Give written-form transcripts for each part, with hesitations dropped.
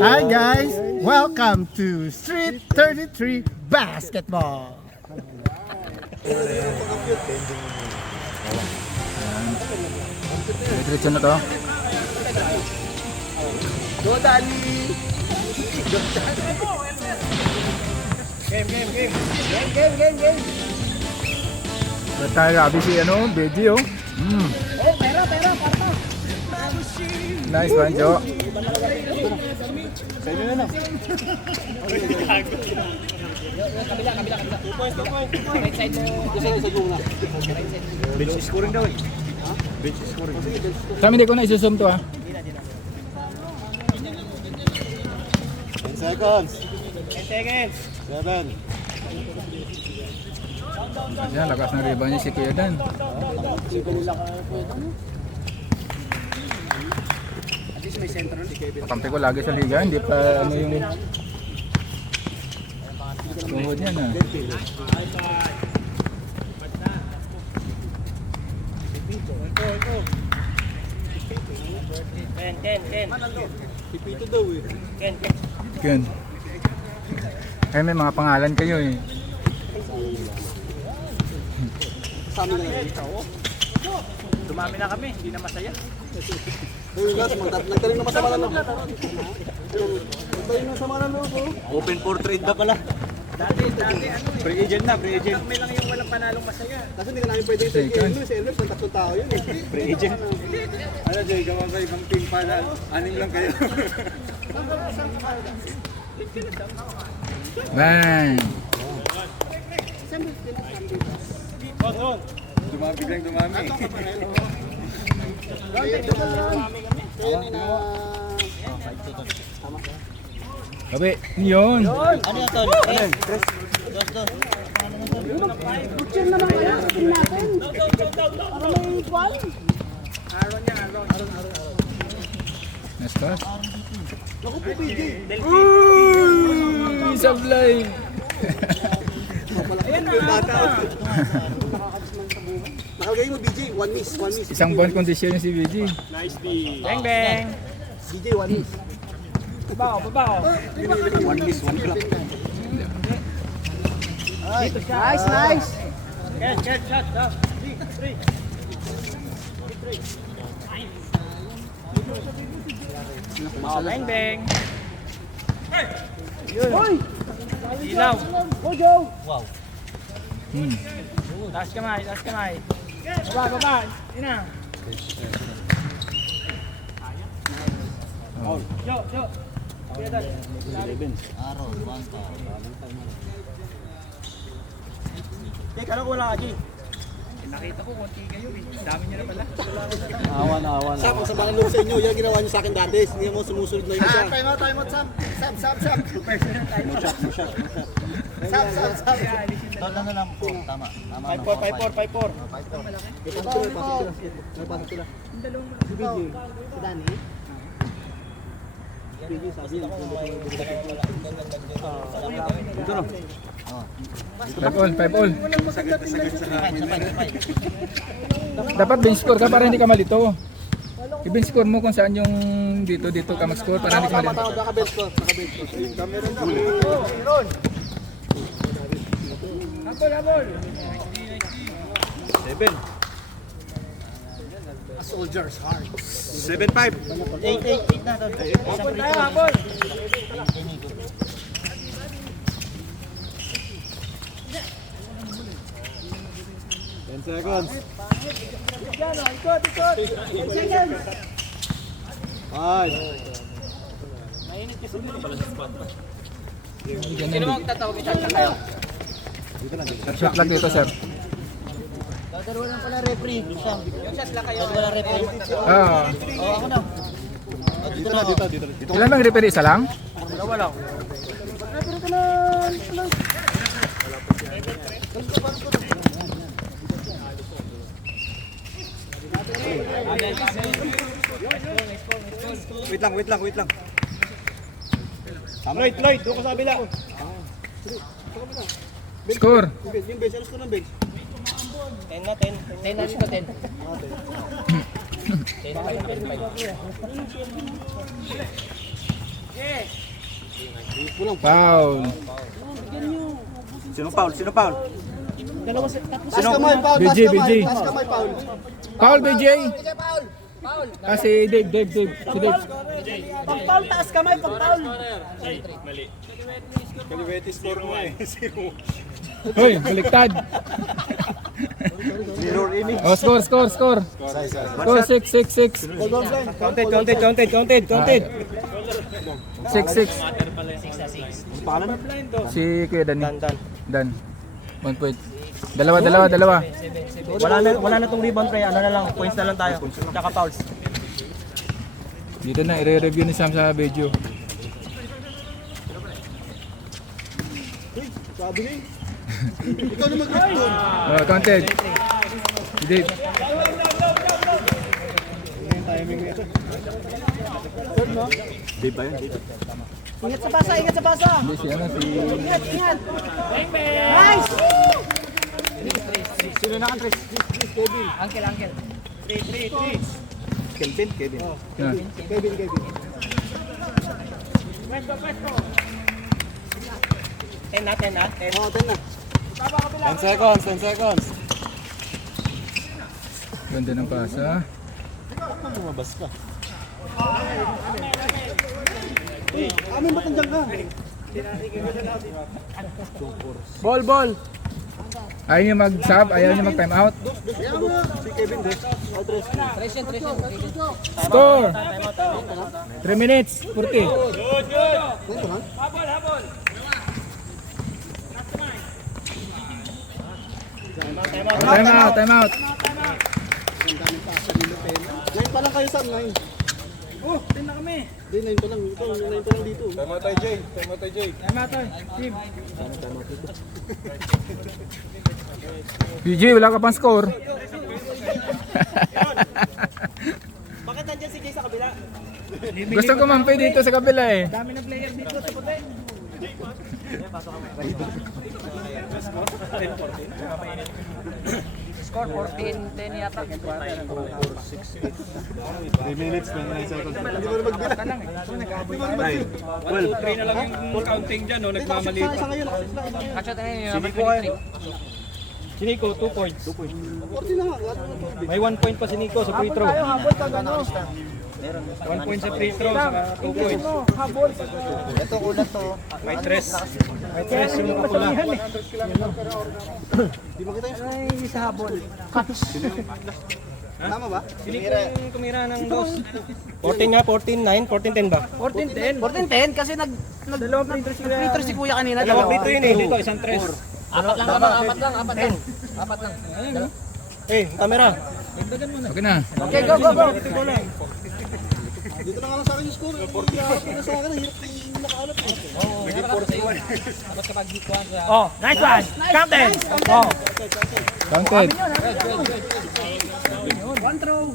Hi guys, welcome to Street 33 Basketball. Diretso na to. Go Dali! Game! Ba't tayo grabe si Beji oh. Pera, parta! Nice one, Jo. Sa'yo na. Kabila. 2 points. Right side mo. Bench scoring daw eh. Bench scoring. Kami hindi ko na isusum to ha. 10 seconds. 7. Ayan, lakas ng rebound niya si Kuya Dan. Kakampi ko lagi sa liga, hindi pa yung tuhod niya na. Pipito daw eh. Yun. Kaya may mga pangalan kayo eh. Dumami na kami, hindi na masaya. Nagtaling na masama na Nagtaling na masama na Open for trade na pala. Dati free agent na. Kami lang yung walang panalong masaya. Kasi hindi ka namin pwede sa Elvis. Elvis, ng tatlong tao yun eh. Free agent. Ano Jay, gawa kayo ibang team pala. Anim lang kayo. Bang! Dumami. Gabi, yun. Ano yung tol? Butcher naman kaya sa team natin. Para may equal. Nice pass. Naku po, PJ. Uy! Sablay! Nakalagay mo, BJ. One miss. Isang buwan kondisyon yung si BG. Bang! BJ, one miss. Babaw. One miss, one block. Nice. Get shot. 3. Bang! Hoy! Ilaw. Go, Joe! Taas kamay. Baba. Ina. Jo. Teka, ano ko wala ka, G? Nakita ko konti kayo eh. Dami niyo na pala. Awan. Sam, ang sama ng loob sa inyo. Yan ginawa niyo sa akin dati. Hindi mo sumusunod na yun siya. Time out, Sam. Sam. Tol, ano lang po? Tama. 5-4. May pasok sila. Si BJ. Si Danny. BJ, sabi yun. Dito no? 5 all. Dapat bench score ka para hindi ka malito. I-bench score mo kung saan yung dito ka mag-score para hindi ka malito. Naka-bench ko. Habol. 7. A soldier's heart. 7-5. 8 na tol. Habol tayo. 10 seconds. Ikot. 10 seconds. Ay. Sino bang tatawag yung shot na kayo? Shot lang dito, sir. Dalawa lang pala referee. Isa. Yung shot lang kayo. Dalawa lang referee. Oo. Oh, ako na. Dito na, dito. Ilan bang referee? Isa lang? Dalawa lang. Wait lang. Lloyd, doon ka sa kabila. Score. Yung bench, ano score ng bench? 10 na dito, 10. Foul. Sino foul? Taas kamay, Paul. BJ, BJ. Taas kamay, Paul. Foul, BJ. Ah, si Dave. Si Dave. Pag Paul, taas kamay, pag Paul. Kaliwete score mo eh. Hoy, baliktad. Mirror image. Oh, score. Score 6. Counted. 6. Pangalan? Si Kuya Dan. 1 point. Dalawa. Wala na tong rebound pre. Ano na lang, points na lang tayo. Tsaka fouls. Dito na, i-review ni Sam sa video. Sabi ni. Ikaw na mag-grip doon. Oh, counted. Si Dave. Dave ba yun? Ingat sa basa. Hindi si ano, si... Ingat. Nice! Sino na Andres? Kevin. Uncle. Kevin. Ah. Kevin. 10 na. Oo, 10 na. 10 seconds. Ganda ng pasa. Lumabas ka. Amin ba't nandiyan ka? Ball. Ayaw niya mag-sub, ayaw niya mag-time out. Kaya mo. Si Kevin doon. Andres. Score! 3 minutes, 40. Time out. Ngayon pa lang kayo, Sam. Ngayon. Oh, 10 na kami. Hindi, 9 pa lang. Ito, 9 pa lang dito. Time out, team. BJ, wala ka pang score. Bakit nandiyan si Jay sa kabila? Gusto ko mampi dito sa kabila eh. Dami ng player dito sa puti. Score 14-10 yata. 3 minutes, 29 seconds. Hindi mo na magbilang. Hindi mo na magbilang. 3 na lang yung counting dyan, no? Nagmamali pa. Isa ngayon. Catch na yun, number 23. Si Nico, 2 points. 40 na nga. May 1 point pa si Nico sa free throw. Habol ka gano. 1 point sa free throw, saka 2 points. Habol. Ito ulat to. May 3 yung kapula. Di ba kita yung Ay, sa habol. tama ba? Tumira ng dos. 14 nga, 14-9, 14-10 ba? 14-10 kasi dalawang free throw si Kuya kanina. Dalawang free throw yun eh, dito isang 3. Apat lang. Eh, camera. Okay na. Okay, go. Dito na nga lang sa akin yung score. Hirap na sa akin. Hirap na nakaalat. Tapos kapag hikuhan sa... Oh, nice one. Counted. Oh. Counted. One throw.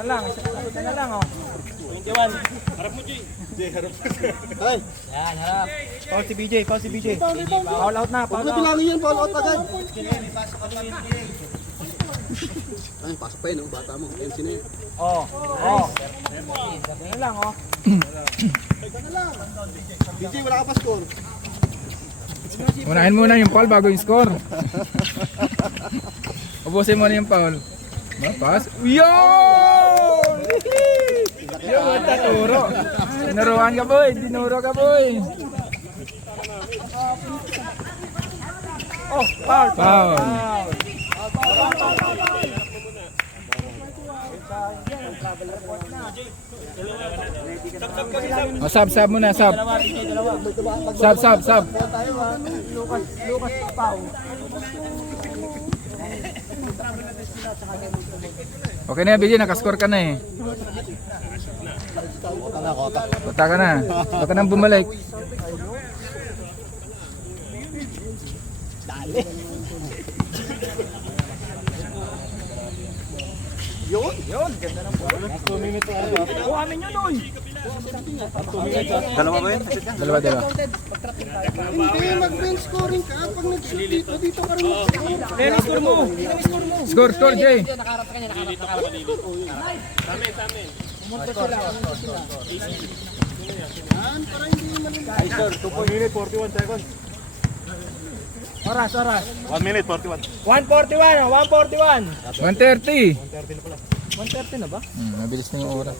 Na lang oh. 21. Harap mo, G. Ay, Yan, harap. Foul si BJ. Foul out na, huwag na bilangin yan. Foul out agad. Ay, pasok pa yun. Oh. Bata mo. MC na yun. Oh. Na lang oh. BJ, wala ka pa score. Unahin muna yung foul bago yung score. Ubusin mo na yung foul. Pass. Yo! Yo, taturo. Tinuruan ka boy, dinuro ka boy. Oh, foul. Foul. O, sab muna, sab. Sab. Lucas Pau. Okay na, BJ, nakascore ka na eh. Kota ka na. Huwag ka nang bumalik. Dalawa ba yun? Dalawa. Hindi, mag-bench scoring ka. Pag nag-shoot dito ka rin mag-score. Score, Jay. Yan, para hindi malungkot. 1 minute, 41 seconds. Oras. 1 minute, 41. 141. 130. 130 na ba? Mabilis na yung oras.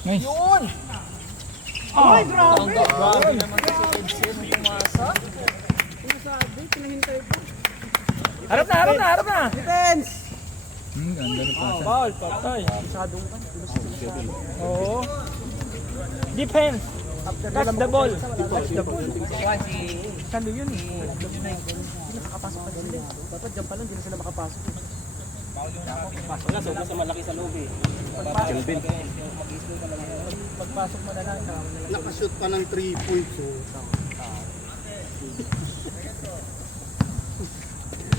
Nice. Ay, grabe! Harap na! Defense! Ganda na pasa. Foul, patay. Oo. Defense. Catch the ball. Kalo yun eh. Nakakapasok pa sila. Dapat dyan pa lang, hindi na sila makapasok. Pasok na, sobrang sa malaki sa loob eh. Pagpasok mo na lang, Nakashoot pa ng 3 points.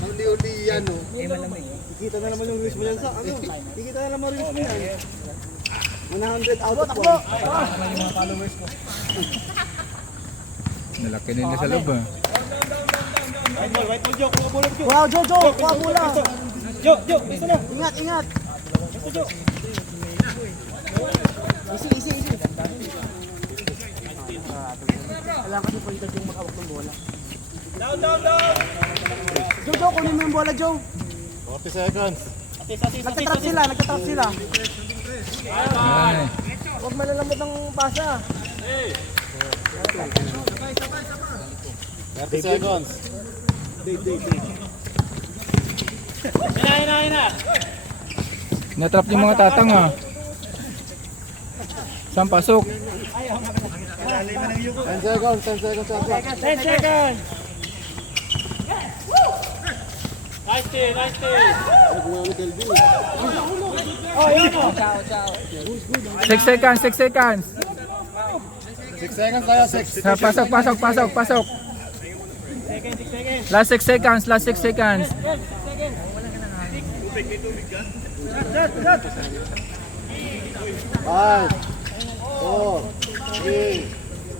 Uli-uli yan, oh. Kikita na naman yung risk mo yan sa ano? Kikita na naman yung risk mo yan. 100 out of 1. Nalaki nila sa loob ah. White ball, Joe. Kuha bola, Joe. wow, Jo, kuha bola. Joe, bisa na. Ingat. Easy. Alam kasi pointed yung makawak ng bola. Down. Jo, kunin mo yung bola, Jo. 40 seconds. Nagtatrap sila. Ay. Huwag malalamot ng pasa. 30 seconds. Natrap yung mga tatang ah. Saan pasok? 10 seconds. 10 seconds. Nice day. Oh, yun o. 6 seconds. 6 seconds tayo, 6. Pasok. Last 6 seconds. 5, 4, 3,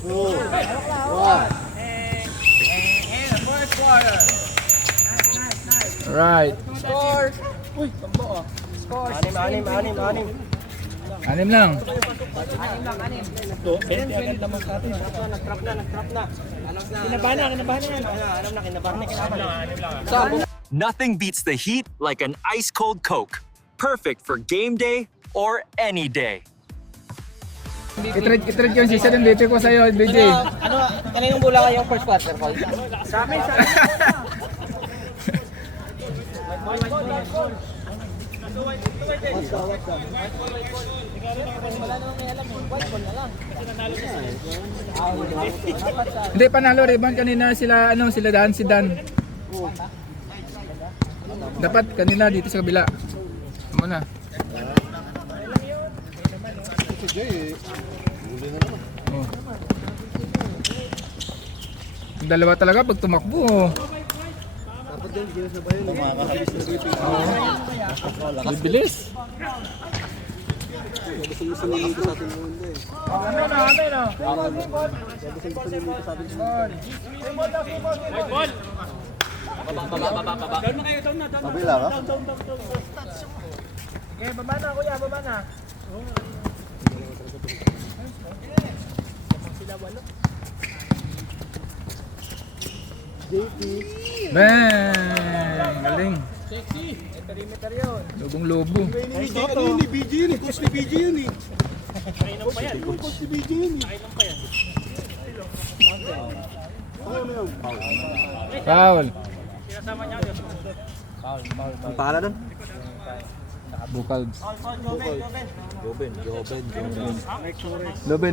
2, 1. Right. Anim. 6 lang. Nag-trap na. Kinabahan na. Nothing beats the heat like an ice-cold Coke. Perfect for game day or any day. Itrade yung season ng BP ko sa'yo, BJ. Kaninong bola kayong first quarter, Paul? Sa amin. Hindi, panalo rebound kanina sila, si Dan. Dapat kanina dito sa kabila. Ano na? Si Jay, huli na naman. Oh. Yung dalawa talaga pag tumakbo. Oh. Dapat din, ginas na ba yun? Makakabis na dito. Bibilis. Gusto nilito sa ating mundo eh. Pabila ba? Okay, baba na kuya, baba na. Bang! Galing. Perimeter yun. Lubong-lubo. Ni BG yun eh. Coach ni BG yun eh. Coach ni BG yun eh. Foul. Ang pala doon? Bukal. Joben.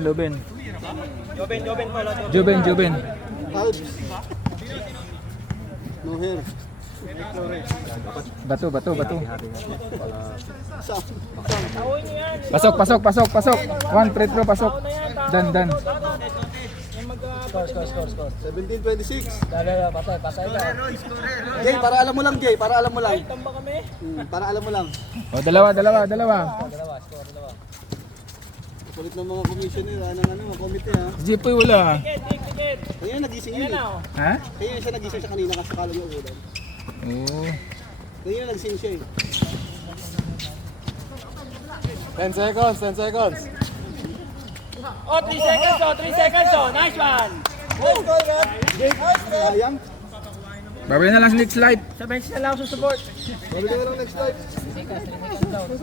Loben. Joben po. Juben. Alps. No hair. Bato. Sam. Pasok. One free throw, pasok. Dan. Score. 17-26. Patay ka. Jay, para alam mo lang, Jay. Para alam mo lang. Tamba kami. Para alam mo lang. O, dalawa. Kulit ng mga commissioner, mga komite ha. Jipoy wala. Ticket. Kaya nagising yun eh. Ha? Kaya siya nagising siya kanina kasi kala niya ulan. Oo. Kaya nagising siya eh. 10 seconds. Oh, 3 seconds. Nice one. Sayang. Babay na lang sa next slide. Sa bench na lang support. Mabili ka ng next slide.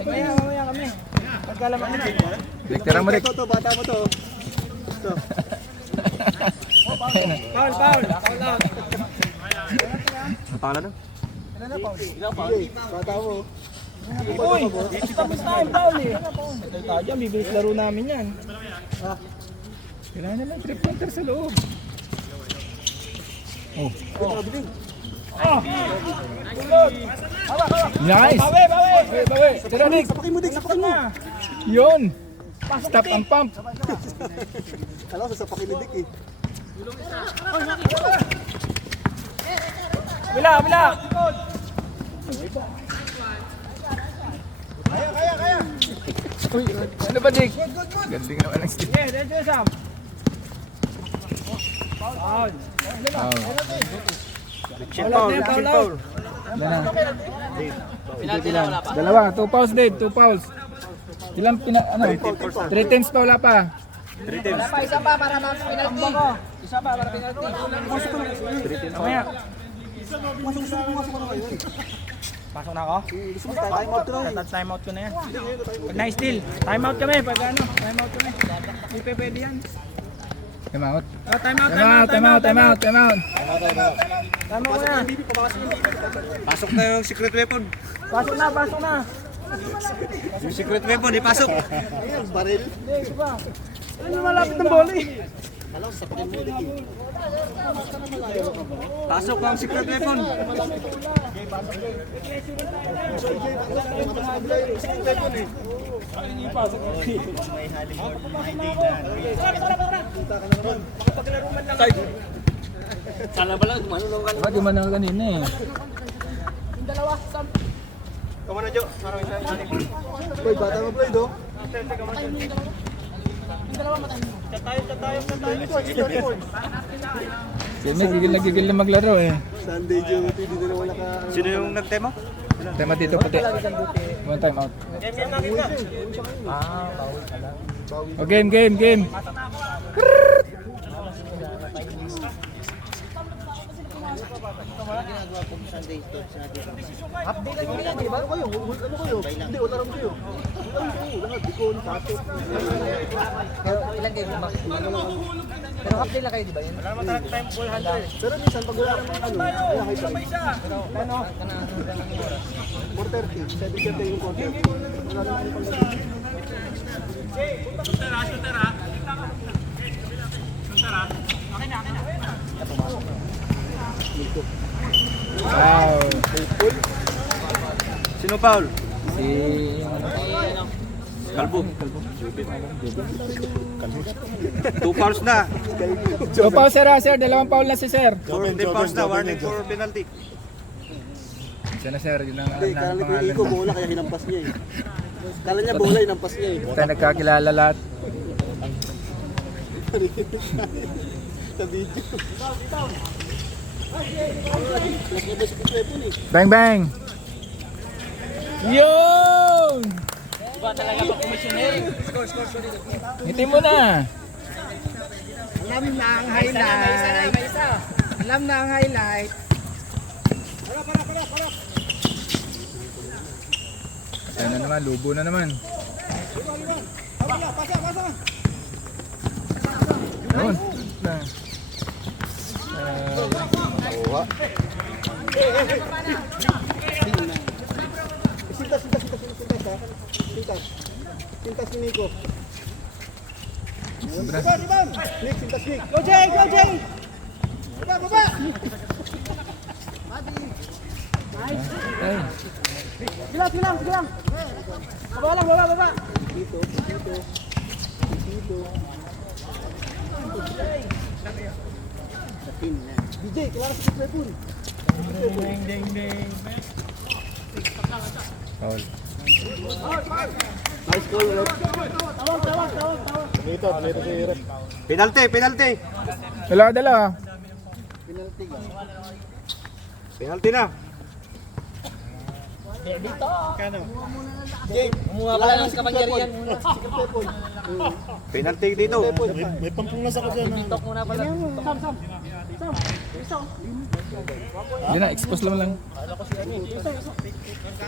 Mamaya kami. Pagkalaman na. Tira mo, Rick. Ito, bata mo to. Ito. Foul out. Jay, bata mo. Uy, tapos na yung foul eh. Ito tayo, bibilis laro namin yan. Kailangan na lang 3-pointer sa loob. Nice! Bawi! Tira, Rick! Sapakin mo. Yun! Stop and pump. Alam ko, sapakin ni Dick eh. Bila. Uy, ano ba, Dick? Galing naman ang skill. Okay, dito Sam. Foul. Foul. Penalty na, wala pa. Dalawa, 2 fouls, Dave, 2 fouls. Ilang 3 times pa, wala pa. Isa pa para penalty. Mamaya. Pasok na ako? Gusto mo time out na eh. Time out ko na yan. Pag na-steal, time out kami. Pag ano, time out kami. Hindi pa pwede yan. Time out. Time out. Time out. Time out ko na. Pasok na yung secret weapon. Pasok na. Yung secret weapon, ipasok. Ayun, baril. Hindi, isa pa. Ano malapit ng bola eh. Alam ko, sapakin mo Dick eh. Pasok ang secret weapon. Bakit di man ako kanina eh? Boy, bata mo Floyd oh. Si Mick, gigil na maglaro eh. Sunday duty, di na naman Sino yung nag-demo? Time out dito, puti. One time out. O, game. Hindi, wala rin kayo. Lahat, Bicol, Pato. Ilang game ba? Pero half day lang kayo, di ba yun? Pero minsan, pag wala kang kaya kahit lang. 4:30, 7:30 yung 4:30. Wala naman yung pag- Wow. Sino foul? Si... Kalbo. 2 fouls na. 2 fouls, sir. 2 foul na si sir. 4 fouls na. Warning for penalty. Siya na, sir. Yun ang Hindi, kala ni pangalan. Iko, bola kaya hinampas niya eh. Kala niya bola, hinampas niya eh. Tayo nagkakilala lahat. Sa video. Bang! Yun! Iba talaga pa commissioner. Ngiti mo na. Alam na ang highlight. Alam na ang highlight. Ayan na naman, lubo na naman. Yun. Sinta. Sobra. Nick, sintas Nick. Go Jay! Go Jay! Baba! Ay, Sige lang, sige lang, sige lang. Baba lang, baba. DJ, kailangan sa weapon. foul. Nice goal, ref. Tawag. Dito si ref. Penalty. Dala. Penalty na. Jay, Kumuha ka lang ng kapangyarihan muna. penalty dito. May pampung nasa ko dyan. Tok muna pala. Hindi na, expose lang.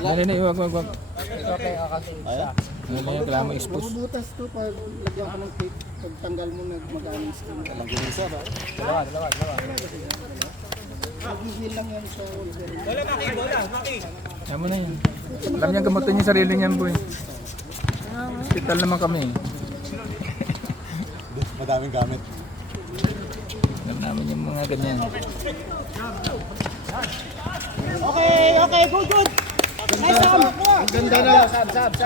Hindi, wag. Okay, kasi isa. Ano yan, kailangan mo expose. Bubutas to pag lagyan ka ng tape. Pag tanggal mo mag-ano skin. Walang ginisa ba? Dalawa. Mag-heal lang yan sa Ayan mo na yun. Alam niya gamutin yung sarili niyan, boy. Hospital naman kami. madaming gamit. Alam namin yung mga ganyan. Okay, go good! Nice Sam! Ang ganda na.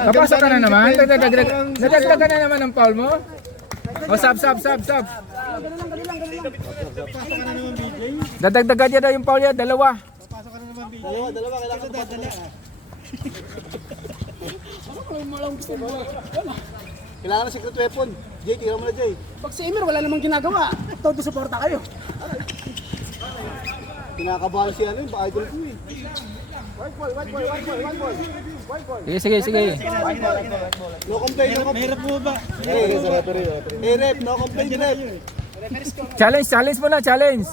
Napasok ka na naman? Nadagdag ka na naman ng foul mo? O, sab. Dadagdagan niya na yung foul niya, dalawa. Dalawa, kailangan ko dadala. Kailangan ng secret weapon. Jay, tira mo na Jay. Pag si Emir, wala namang ginagawa. Todo suporta kayo. Kinakabahan si ano, yung idol ko eh. White ball. Sige. No complaint, no complaint. Mahirap mo ba? Rep, no complaint, rep. Challenge mo na, challenge.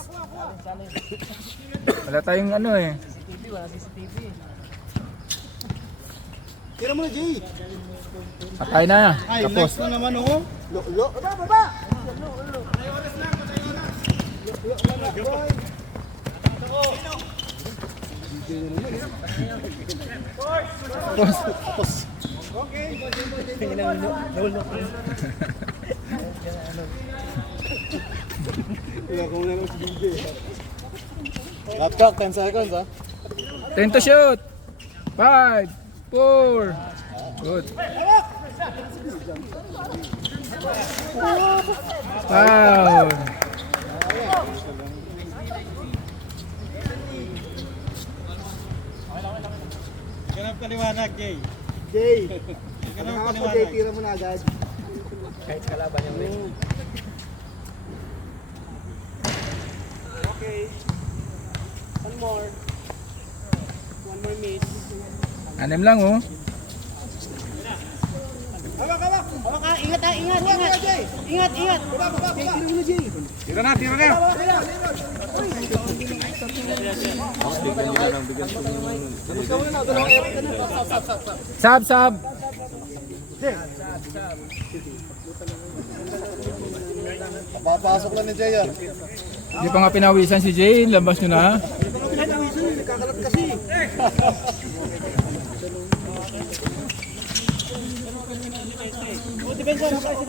Wala tayong ano eh. Tira mo na Jay. Patay na. Tapos. na naman oh. Baba! Tapos. Wala ko na lang si DJ. Lap clock, 10 seconds ha. 10 to shoot. 5, 4. Good. Wow. Jay. Ano ka Jay, tira mo na agad. Kahit kalaban yung rin. One more miss. Anim lang oh. Hawak ka! Ingat! Baba! Tira na. Sab. Papasok lang ni Jay ah. Hindi pa nga pinawisan si Jay. Labas nyo na. Nagkakalat kasi. Depensa tayo.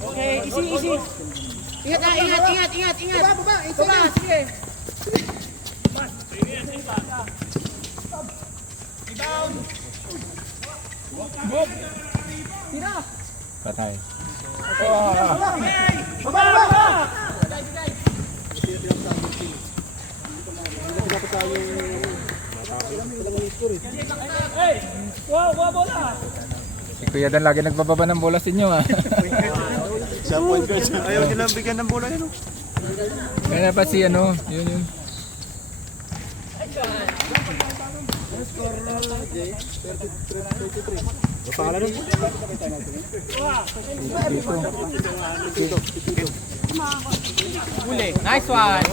Okay, easy. Ingat. Baba, sige. Patay. Baba! Si Kuya Dan lagi nagbababa ng bola sa inyo ah. Siya point guard. Ayaw nilang bigyan ng bola yun. Kaya na pa si ano, yun. Score Jay, 33. Huli. Nice one.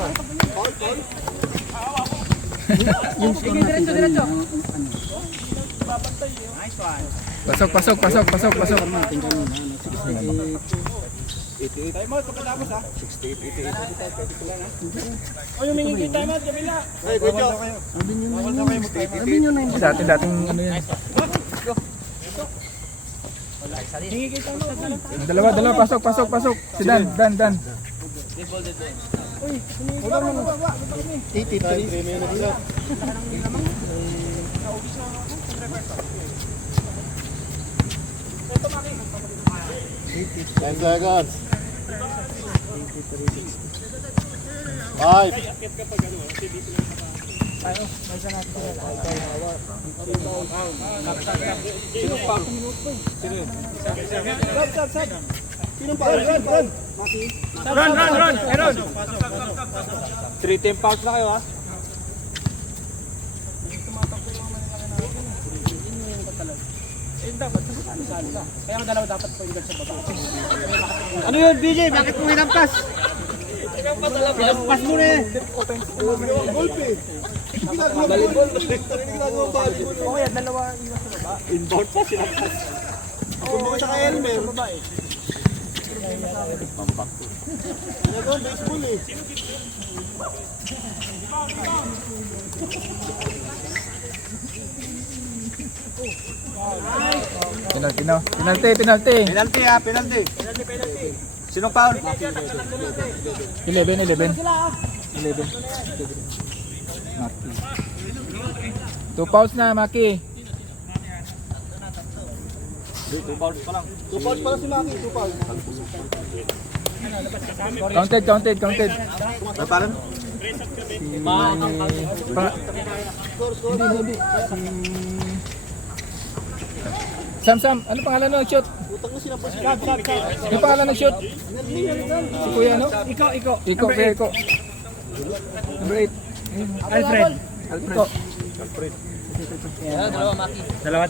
Sige, diretso, diretso. Nice one. Pasok, pasok, pasok, pasok, pasok. Ay, good job. Dating ano yan. Dalawa, dalawa, pasok, pasok, pasok. Si Dan, Dan. Ten seconds. 5. Sinong pa? Run! Run. Meron. 3-10 fouls na kayo ha. Kaya ang dalawa dapat po yung sa baba. Ano yun, BJ? Bakit mo hinampas? Hinampas mo na eh. Golf eh. Ginagawa volleyball. O kaya dalawa iwas sa baba. Inbound pa, sinampas. Kumbaga sa Elmer. Ginagawa baseball eh. Penalty no. Penalty. Penalty ha, penalty. Sinong foul? 11. Maki. 2 fouls na, Maki. 2 fouls pa lang. 2 fouls pala si Maki. 2 fouls. Counted. Napalan? Hindi. Sam, ano pangalan ng shoot? Utang mo sinapos. Yung pangalan ng shoot? Si Kuya, no? Iko. Number 8. Alfred. Iko. Dalawa, Maki. Dalawa.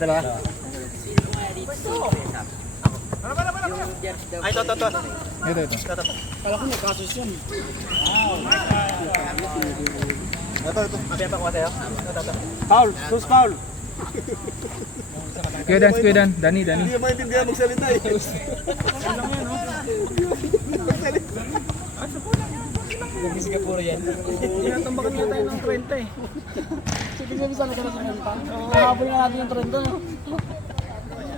Ay, ito. Ito. Kala ko may kasos yun. Ito. Mabiyapa ko tayo. Foul. Who's foul? Kuya Dan. Dani. Hindi mo maintindihan magsalita eh. Hindi Singapore yan. Tinatambakan nga tayo ng 30 eh. Sige, sana sa Samanta. Habol nga natin yung 30 no?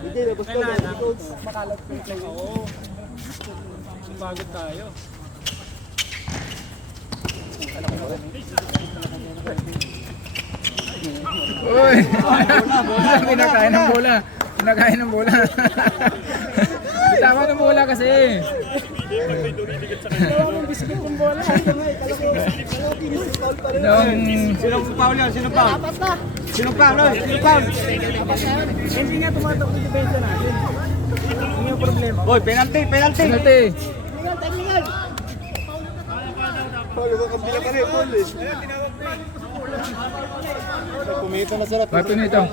Hindi, labas ka na. Coach. Makalat ko yung play. Oo. Pagod tayo. Uy! Pinakain ng bola. Tama ng bola kasi. Ang biskit ng bola. Sinong foul yan? Sinong foul? Sinong foul? Hindi nga tumatakbo yung depensa natin. Hindi yung problema. Oy, penalty. Penalty. Paul, kabila ka rin. Paul eh. Kumita na sarap. Bato nito.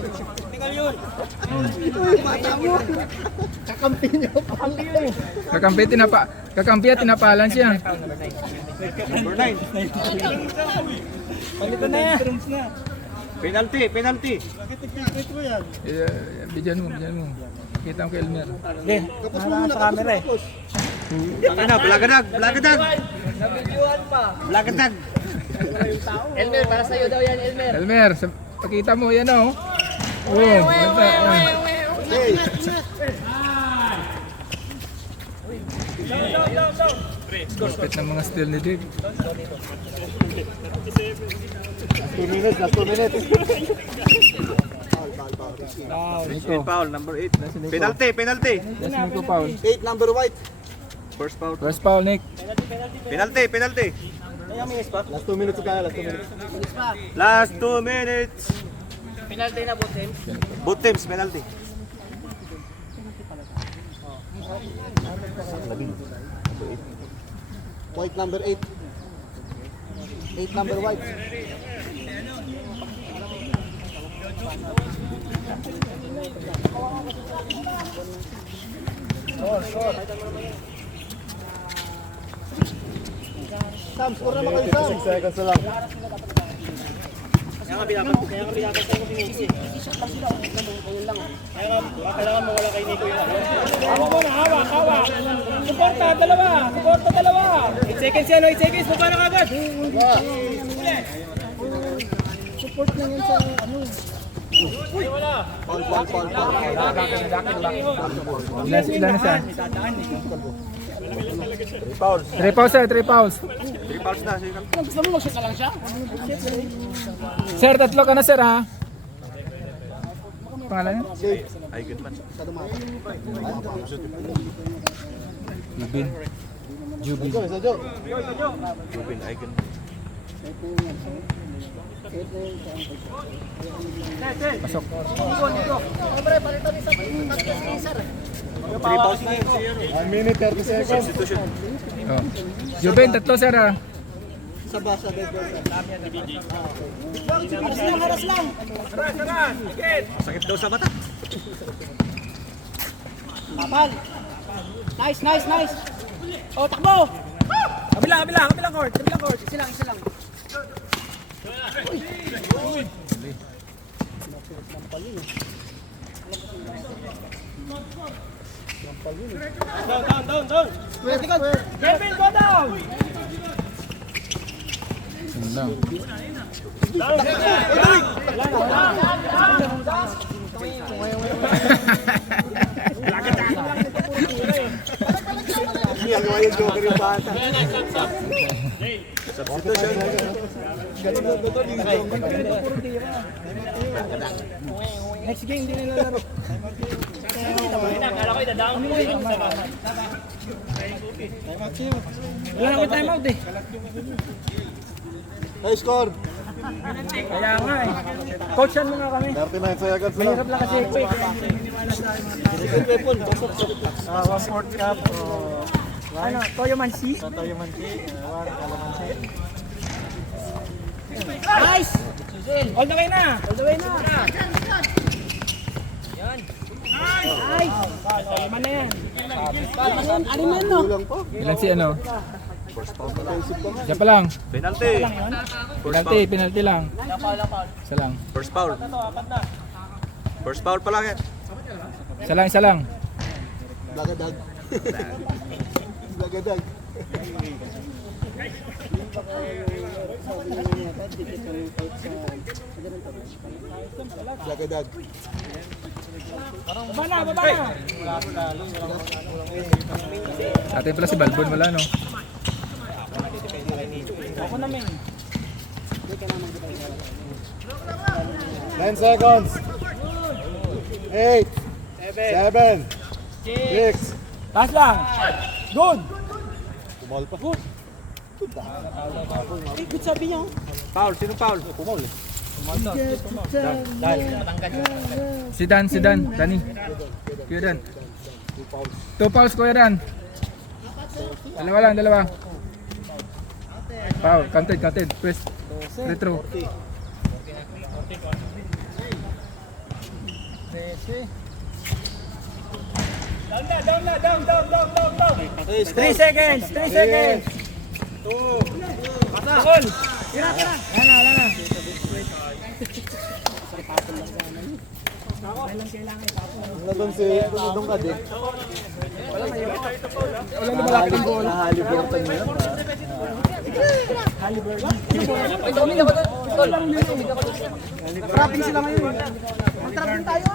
Kakampi at tinapalan siya. Number 9. Palitan na yan. Penalty. Bigyan mo. Kita mo kay Elmer. Kapos mo muna. Sa camera eh. Ano, blagadag. Elmer, para sa'yo daw yan, Elmer. Elmer, pakita mo yan oh. Kapit ng mga steal ni Dave. 2 minutes. Last 2 minutes. Nico. Foul, number 8. Penalty. That's Nico foul. 8 number white. First foul. First foul, Nick. Penalty. Last 2 minutes kaya. Last 2 minutes. Penalty na butin. Both teams, penalty. White number 8. 8 number white. Sam, score naman kayo, Sam. 6 seconds na lang. Kaya nga binakas tayo kung pinisi. Kailangan mawala kay Nico yung ano. Hawak mo na, hawak. Suporta, dalawa. 8 seconds yan, 8 seconds. Baba na kagad. Support lang yan sa ano. Paul. Ilan na siya? 3 fouls. 3 fouls sir, 3 fouls. 3 fouls na. Sige, Gusto mo mag-shoot na lang siya? Sir, tatlo ka na sir ha. Pangalan niya? ay, good man. Jubin. Sadyo. Ruben Eigen. Pasok. 3 fouls na yun. 1 minute, 30 seconds. Substitution. Oh. Jubin, tatlo sir ha. Sa basa, dead ball. Haras lang. Sakit daw sa mata. Kapal. Nice. Oh, takbo. Kabilang court. Isa lang. Down. Kevin, go down. Yun lang. Ginagawa yung joker yung bata. Next game, hindi nila laro. Kala ko ida-down. Wala naman time out eh. Hey, score. Kaya nga eh. Coachan mo nga kami. 39 seconds na lang. Mahirap lang kasi ito eh. Kaya hindi niniwala sa akin mga tao. One fourth cup. Ano, Toyo Mansi? Tayo man si. One calamansi. Nice! All the way na! Nice! Lima na yan. Ano man no? Kulang pa. Ilan si ano? Siya pa lang. Penalty. Penalty lang. Isa lang. First foul. First foul pa lang yan. Isa lang. Dagadag. Dagadag. Baba na! Sa atin pala si Balbon wala no. Ako na men. 9 seconds. 8. 7. 6. Taas lang! Good! Pumal pa. Eh, good sabi niyo. Foul. Sino foul? Pumal. Si Dan, Dani. Kuya Dan. 2 fouls Kuya Dan. Dalawa. Foul, counted. Twist. Retro. Down. 3 seconds! Pasakol. Wala na. Doon si Tudong ka din. Wala na malapit yung goal. Haliburton niya. Trapping sila ngayon. Mag-trapping tayo.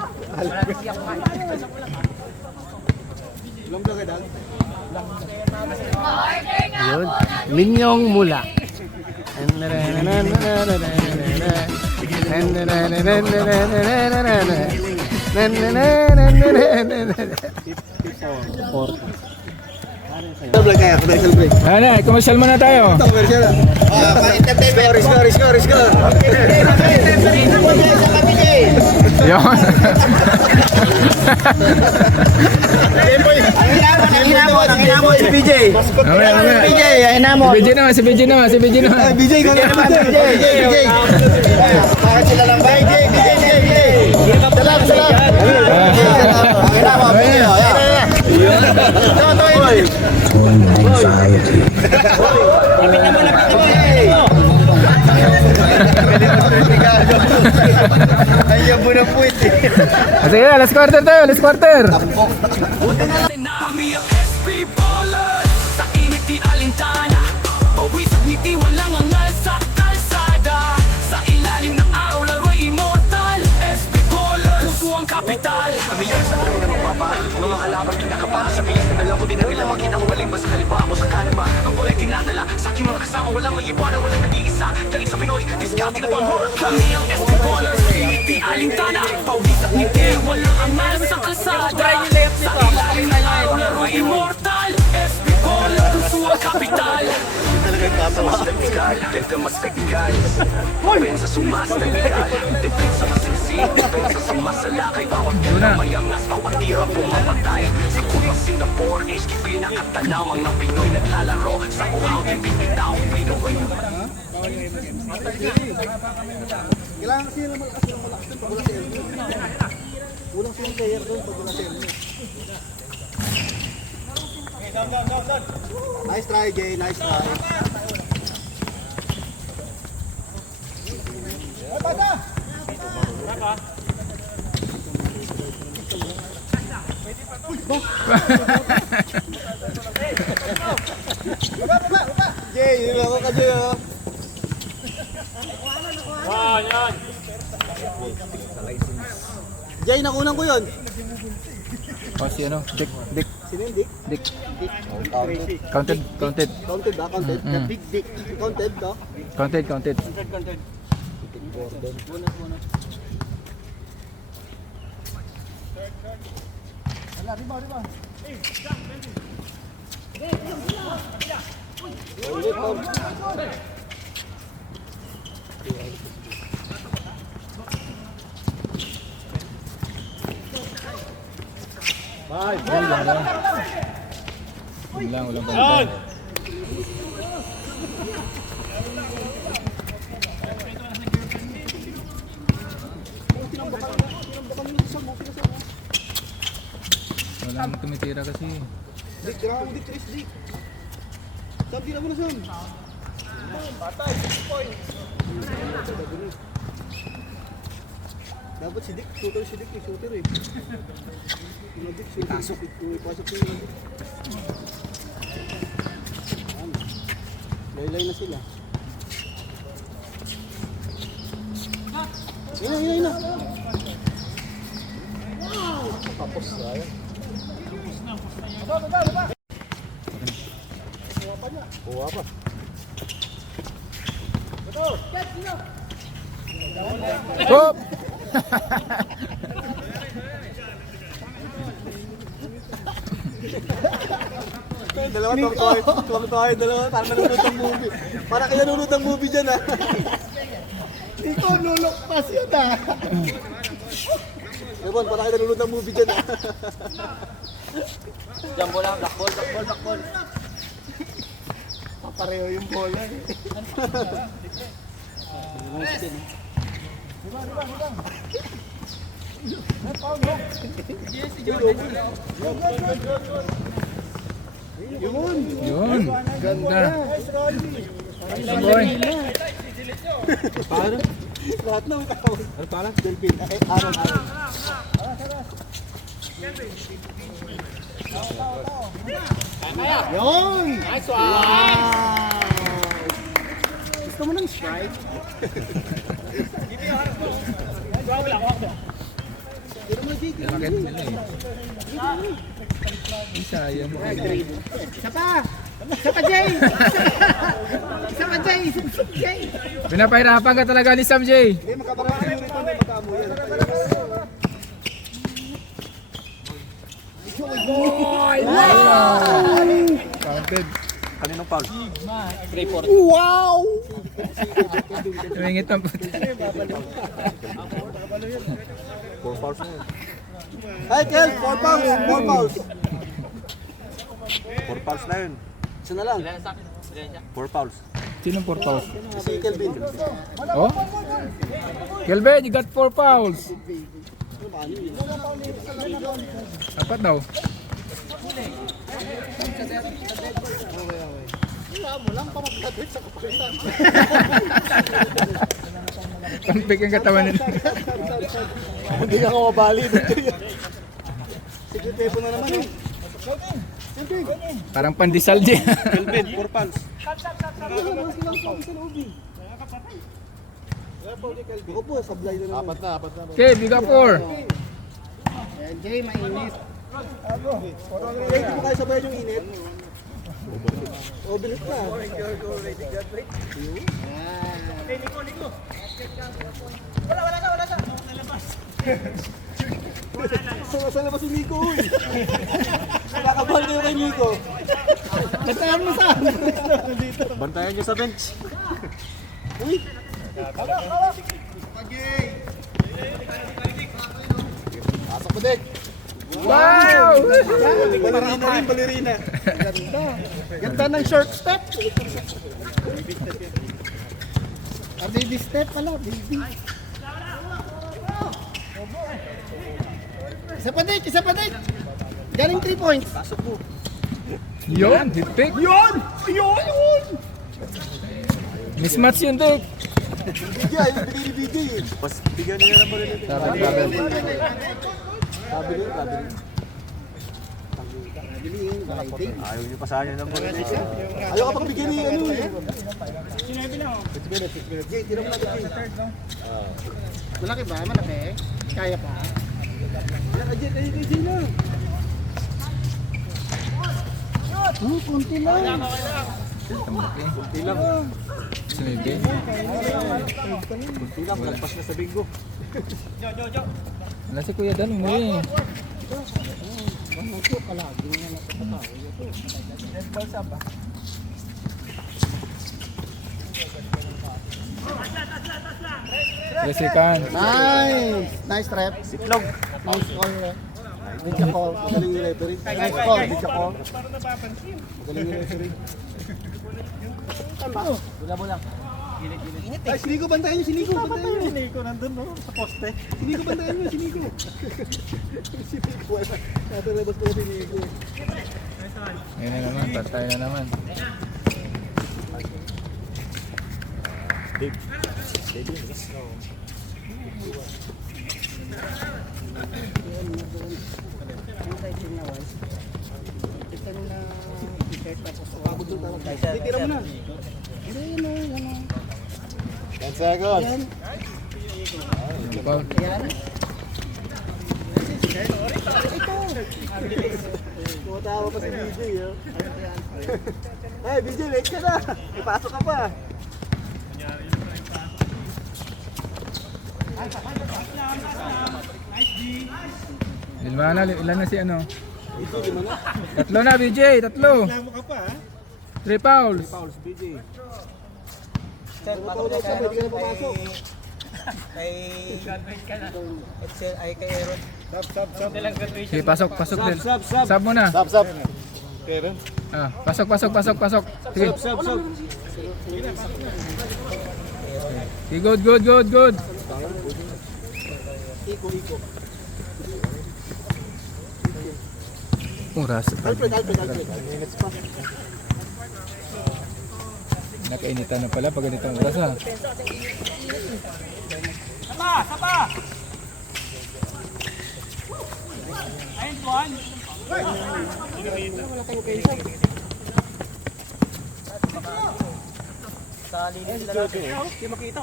Ilang dagadag? Yun. Minyong Mula. Break kaya, commercial break. Ano, commercial muna tayo. Commercial. Score. Yun. Ang hinamon si PJ. Mamaya. Si BJ naman. BJ, BJ. Bakit sila lang ba? BJ. Sige, last quarter tayo, last quarter. Kami ang SP Ballers. Sa init di alintana, pawis at ngiti walang angal sa kalsada. Sa ilalim ng araw laro'y immortal. SP Ballers, puso ang kapital. Kami yan sa araw na mapapa. Mga kalaban kinakapa. Sa bilis na alam ko din ang ilang makinang waling mas kaliba ako sa kanima. Ang kulay tinatala, sa aking mga kasama walang may iba na walang nag-iisa. Dahil sa Pinoy, discount na pang-horror. Kami ang SP Ballers. Sa init di alintana, pawis at ngiti walang angal sa kalsada. Sa ilalim ng araw laro'y immortal. SP Ballers, puso ang kapital. Masterpical, lenta mas technical. Depensa sumasterpical. Depensa masinsin, depensa sa masalakay. Bawat kinamayang bawat tira pumapatay. Sa kurang Singapore, HKP nakatanawang ng Pinoy naglalaro. Sa uhaw din binitaw, Pinoy. Kailangan kasi nila malakas doon pag wala si Elmo. Kulang silang player doon pag wala si Elmo. Nice try, Jay. Nice try. Jay, niloko ka, Jay, oh. Jay, nakunan ko yun. O si ano, Dick. Sino yung Dick? Dick. Dick. Counted. Counted ba? Counted? Mm. Big Dick. Counted to? Counted. Walang balikan. Walang tumitira kasi. Dick, kailangan mo Dick, Chris, Dick. Sam, tira mo na, Sam. Dapat si Dick, shooter si Dick, shooter eh. Yung Dick, shooter. Pasok yung Dick. Laylay na sila. Yun na. Tapos sayang. Kuha pa. Hop! Dalawa tayo, dalawa. Parang nanonood ng movie. Parang kayo nanonood ng movie dyan, ha? Ikaw, nulok pas yun, ha? Ewan, parang kayo nanonood ng movie dyan, ha? Jumbo lang, black ball. Pareho yung bola, eh. Yun. Ganda. Boy. Lahat na makakawin. Ano parang? Delphin. Aaron. Yun! Nice one! Wow! Gusto mo ng strike? Bakit nila eh. Isa yan. Isa pa, Jay! Jay! Pinapahirapan ka talaga ni Sam J. Hindi, magkabarang yung rito, may magkamo yan. Counted. Kaninong foul? Wow! Tumingit ang puti. 4 fouls na yun. Hey, Kel! 4 fouls! 4 fouls! 4 fouls na yun. Isa na lang. 4 fouls. Sinong 4 fouls? Si Kelvin. Oh? Kelvin, you got 4 fouls. Apat daw. Panpik ang katawan nila. Hindi ka mabali. Sige, tepo na naman eh. Parang pandesal din. Kelvin, 4 pants. Ako po, sablay na naman. Apat na. Okay, biga 4. Jay, mainit. Hindi mo kayo sabayan yung init. Overheat na. Sa labas si Nico. Nakakabahan kayo kay Nico. Nagtahan mo sa Bantayan nyo sa bench. Pasok mo, Dek. Wow! Balerina rin, balerina. Ganda ng short step. Baby step pala, baby. Isa pa dik. Galing 3 points. Yun, hit pick. Yun! Mismatch yun, Dek. Bigay, binibigay eh. Mas bigyan niya na balerina. Sabi rin. Ayaw niyo pasahan ng balerina. Ayaw kapag bigyan niya ano eh. Sinabi na ako. 6 minutes. Jay, tira mo na Jay. Malaki ba? Malaki? Kaya pa? Jay na. Kunti lang. Kunti lang. Sumibig. Kunti lang, malagpas na sa bingo. Wala si Kuya Dan, umuwi. Resikan. Nice trap. Siklog. Nice call. Video call. Magaling yung referee. Nice call. Video call. Magaling yung referee. Ay, si Nico, bantayan niyo si Nico. Bantayan niyo. Si Nico, nandun no, sa poste. Si Nico, bantayan niyo, si Nico. Si Nico, wala. Natalabas ko si Nico. Ayun na naman, patay na naman. Tira mo na. 10 seconds. Ball. Tumatawa pa si BJ. Hey, BJ, late ka na. Ipasok ka pa. Ilan na si ano? Tatlo na, BJ, tatlo. 3 fouls. Fouls, BJ. Sir, Tumatawa daw siya, pwede ka na pumasok. Kay Aaron. Sige, pasok din. Sub. Sub mo na. Sub. Kevin. Ah, pasok. Sige. Sub. Sige, good. Iko. Oras. Alfred. Minutes pa. Nakainitan na pala pag ganitong oras ha. Sa linis na natin. Hindi makita.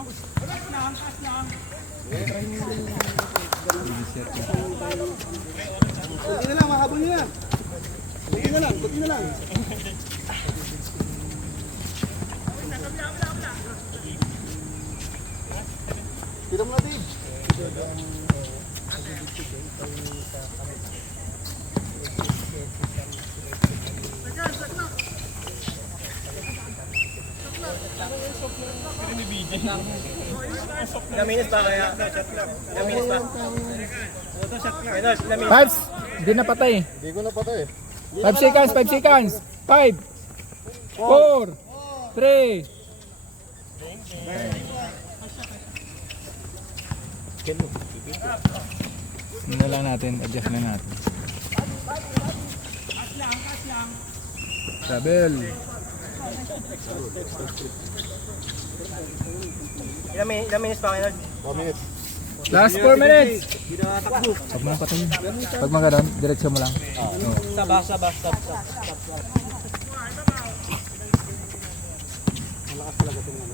Kunti na lang, mahabol niyo na. Kunti na lang. Tira mo na, Dave. Naminis pa kaya? Naminis pa? Vibes! Hindi na patay. Hindi ko na patay. 5 seconds. 5, 4, 3. Ano na lang natin, adjust na natin. Travel. Ilang minutes pa kayo? 4 minutes. Last 4 minutes. Binatakbo. Pag mga patayin. Pag mga ganun, diretsyo mo lang. Stop. Malakas talaga itong ano.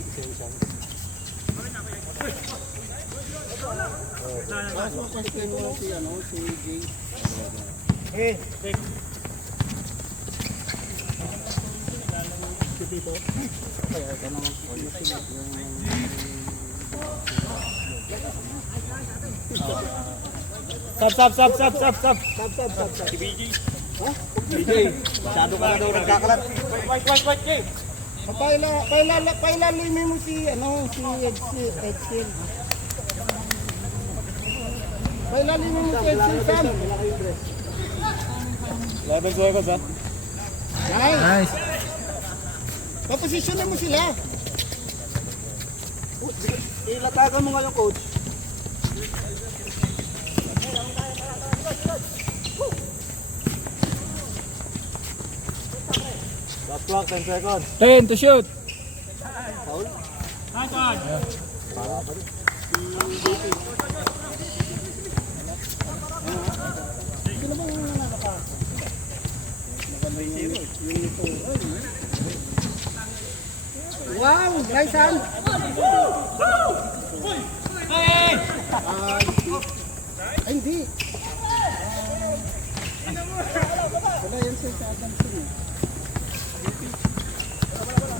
Essential. Kaso kasi mo si ano, si Jay. Okay. Si Tito. Kaya ito naman po Stop. Si BJ. Ha? BJ. Masyado ka na daw nagkakalat. Wait, Jay. Pailalimin mo si Edsil. Pailalimin mo si Edsil, Sam. 11 seconds ha. Nice. Nice. Paposisyonan mo sila. Ilatagan mo nga yung coach. Stop clock, 10 seconds. 10 to shoot. Foul? Wow, nice hand. Ay, hindi. Wala yan sa Adamson eh.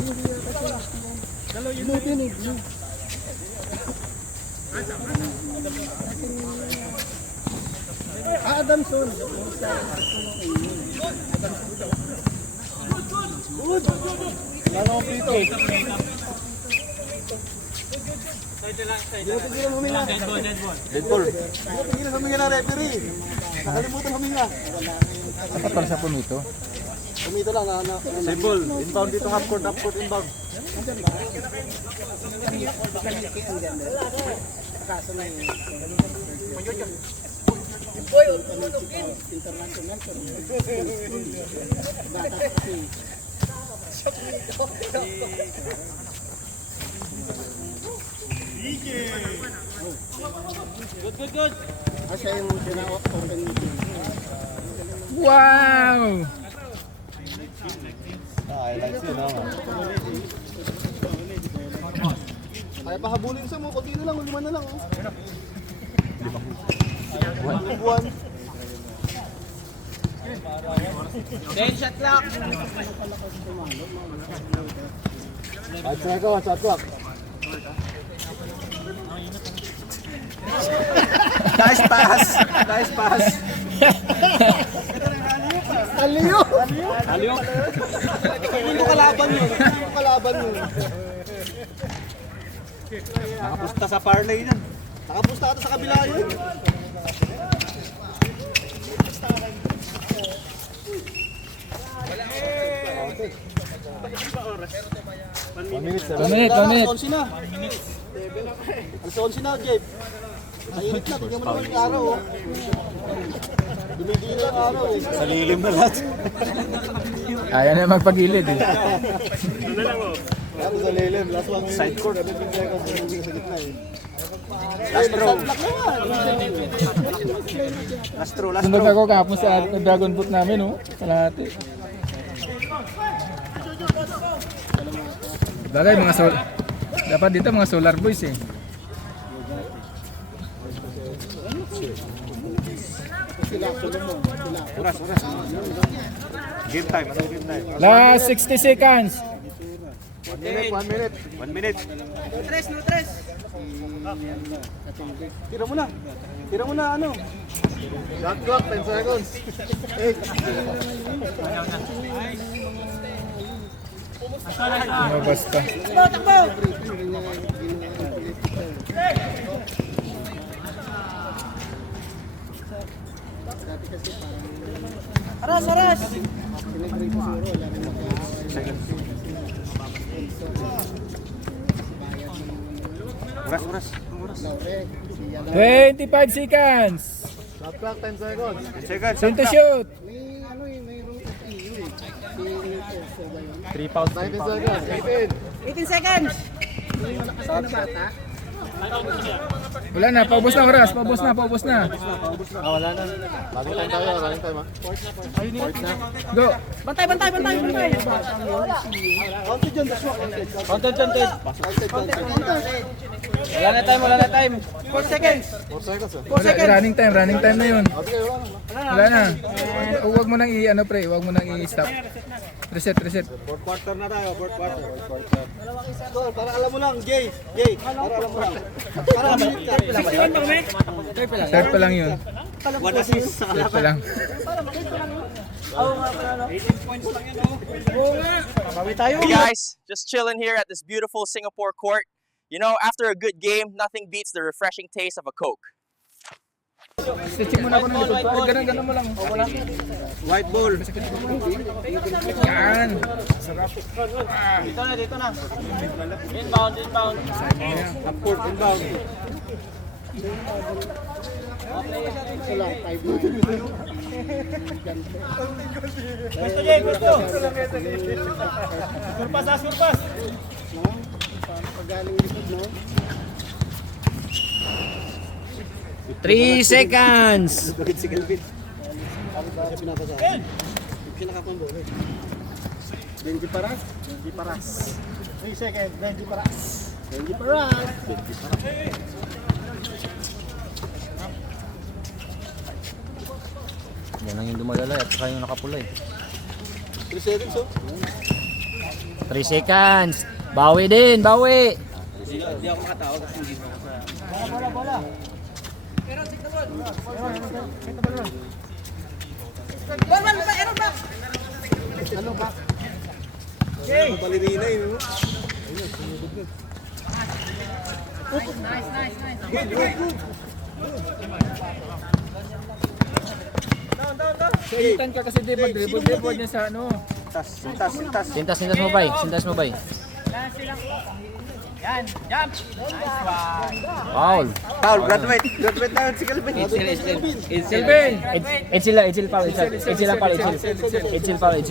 Hindi yata siya. Dinig mo. Adamson. Lalo ang pito. Tigil huminga. Dead ball. Tigil huminga na referee. Nakalimutan huminga. Dapat pala siya pumito. Kumito lang na. Symbol. Inbound dito half court inbound. Good. Kasi yung open Wow! I like it naman. Kaya pahabulin sa mo, konti na lang, 5 na lang. Oh. 5 buwan. 10 shot clock. 5 seconds, shot clock. Nice pass. Aliyo! Hindi kalaban yun. Nakapusta sa parlay yun. Nakapusta ata sa kabila yun. One minute. One minute. Alas 11 na. Alas 11 na, Jeff. Mainit na, tignan mo naman yung araw. Oh. Dumidila ang araw. Sa lilim na lahat. Ayaw na magpagilid eh. Lahat sa lilim. Last 1 minute. Side court. 15 seconds. Sa gitna eh. Last throw. Last throw. Sunod ako kahapon sa Dragon Boot namin, oh. Kalahati. Bagay, dapat dito mga solar boys eh. Oras. Game time. Ano game time? Last 60 seconds. 1 minute. No tres. Tira mo na ano. Shot clock, 10 seconds. 8. Lumabas pa. Takbo. Aras. Oras. 25 seconds. Shot clock, 10 seconds. Time to shoot. May ano eh, may room at iyo eh. Si Ilse ba yun? 19 seconds. 18 seconds! Ano bata? Wala na, paubos na oras. Paubos na. Wala na. Running time tayo, running time Go. Bantay! Counted dyan, that's what. Content. Wala na time. 4 seconds. 4 seconds. Running time na yun. Okay, wala na. Wala na. Huwag mo nang i-ano pre, huwag mo nang i-stop. Reset. Fourth quarter na tayo, fourth quarter. So, para alam mo lang, Jay, para alam mo lang. Para alam mo lang. Third pa lang yun. One assist sa Third pa lang. Hey guys, just chilling here at this beautiful Singapore court. You know, after a good game, nothing beats the refreshing taste of a Coke. Stretching muna ako ng likod. Ganun mo lang. white ball. Yan. Dito na. Inbound. Upward inbound. Ito lang, 5 minutes. Surpas. No? Paano pagaling likod, no? 3 seconds. Dugit si Kelvin. Pinapasa. Pinakapang bola. Benji Paras. 3 seconds, Benji Paras. Yan lang yung dumalala at saka yung nakapula eh. 3 seconds, oh. 3 seconds. Bawi din. Ballerina yun. Saitan ka kasi di mag-dribble niya sa ano. Sintas mo bay. Foul. Graduate na si Kelvin. Kelvin! Edsel